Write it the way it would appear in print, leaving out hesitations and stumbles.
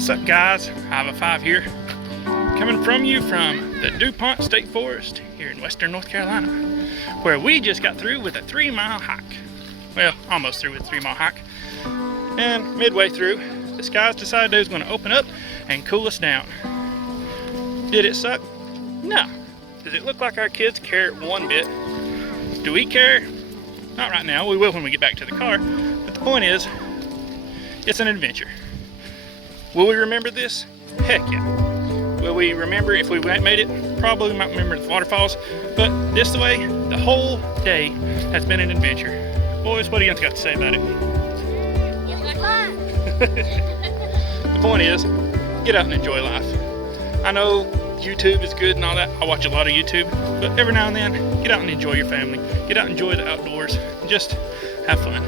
What's up, guys? Hiva 5 here, coming from you from the Dupont State Forest here in western North Carolina, where we just got through with a 3-mile hike. Well, almost through with a 3-mile hike. And midway through, the skies decided it was going to open up and cool us down. Did it suck? No. Does it look like our kids care one bit? Do we care? Not right now. We will when we get back to the car. But the point is, it's an adventure. Will we remember this? Heck yeah. Will we remember if we made it? Probably might remember the waterfalls. But this way, the whole day has been an adventure. Boys, what do you got to say about it? It was fun. The point is, get out and enjoy life. I know YouTube is good and all that. I watch a lot of YouTube. But every now and then, get out and enjoy your family. Get out and enjoy the outdoors. And just have fun.